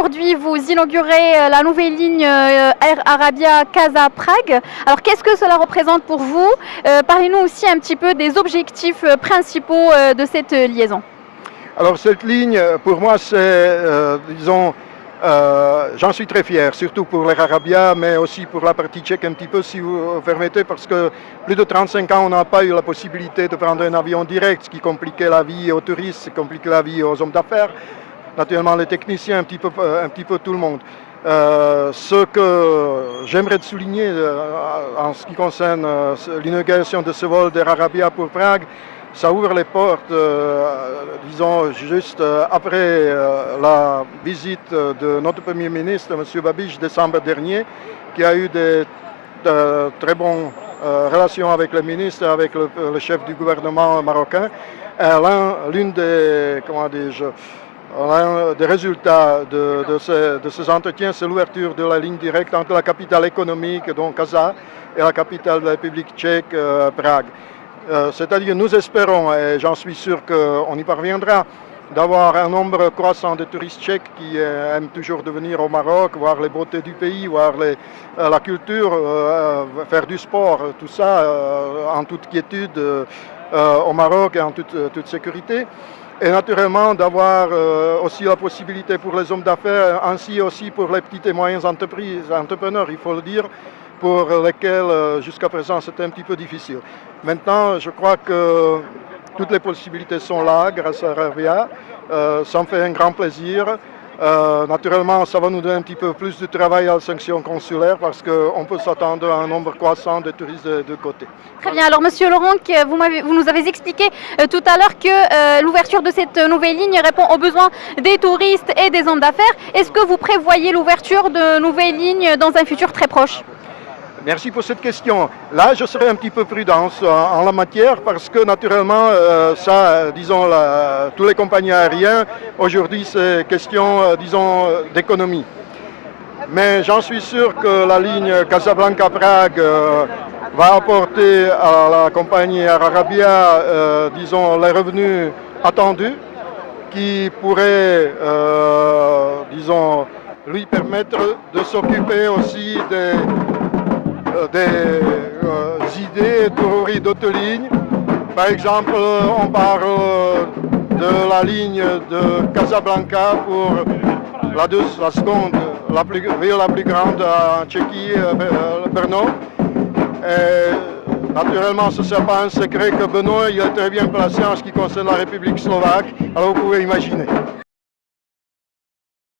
aujourd'hui, vous inaugurez la nouvelle ligne Air Arabia Casa-Prague. Alors, qu'est-ce que cela représente pour vous? Parlez-nous aussi un petit peu des objectifs principaux de cette liaison. Alors cette ligne, pour moi, disons, j'en suis très fier, surtout pour l'Air Arabia, mais aussi pour la partie tchèque un petit peu, si vous permettez, parce que plus de 35 ans, on n'a pas eu la possibilité de prendre un avion direct, ce qui compliquait la vie aux touristes, ce qui compliquait la vie aux hommes d'affaires, naturellement les techniciens, un petit peu tout le monde. Ce que j'aimerais souligner en ce qui concerne l'inauguration de ce vol d'Air Arabia pour Prague, ça ouvre les portes, disons, juste après la visite de notre Premier ministre, M. Babiš, décembre dernier, qui a eu de très bonnes relations avec le ministre, avec le chef du gouvernement marocain. L'un des résultats de ces entretiens, c'est l'ouverture de la ligne directe entre la capitale économique, donc Casa, et la capitale de la République tchèque, Prague. C'est-à-dire, nous espérons, et j'en suis sûr qu'on y parviendra, d'avoir un nombre croissant de touristes tchèques qui aiment toujours de venir au Maroc, voir les beautés du pays, voir la culture, faire du sport, tout ça en toute quiétude au Maroc et en toute sécurité. Et naturellement d'avoir aussi la possibilité pour les hommes d'affaires, ainsi aussi pour les petites et moyennes entrepreneurs, il faut le dire, pour lesquels jusqu'à présent c'était un petit peu difficile. Maintenant, je crois que toutes les possibilités sont là grâce à Arabia. Ça me fait un grand plaisir. Naturellement, ça va nous donner un petit peu plus de travail à la sanction consulaire parce qu'on peut s'attendre à un nombre croissant de touristes de côté. Très bien. Alors, Monsieur Laurent, vous nous avez expliqué tout à l'heure que l'ouverture de cette nouvelle ligne répond aux besoins des touristes et des hommes d'affaires. Est-ce que vous prévoyez l'ouverture de nouvelles lignes dans un futur très proche? Merci pour cette question. Là, je serai un petit peu prudent en la matière parce que naturellement, disons, tous les compagnies aériennes, aujourd'hui, c'est question, disons, d'économie. Mais j'en suis sûr que la ligne Casablanca-Prague va apporter à la compagnie Air Arabia, disons, les revenus attendus qui pourraient, disons, lui permettre de s'occuper aussi des idées et théories d'autres lignes. Par exemple, on parle de la ligne de Casablanca pour la seconde, ville la plus grande en Tchéquie, Brno. Et naturellement, ce n'est pas un secret que Brno il est très bien placé en ce qui concerne la République slovaque, alors vous pouvez imaginer.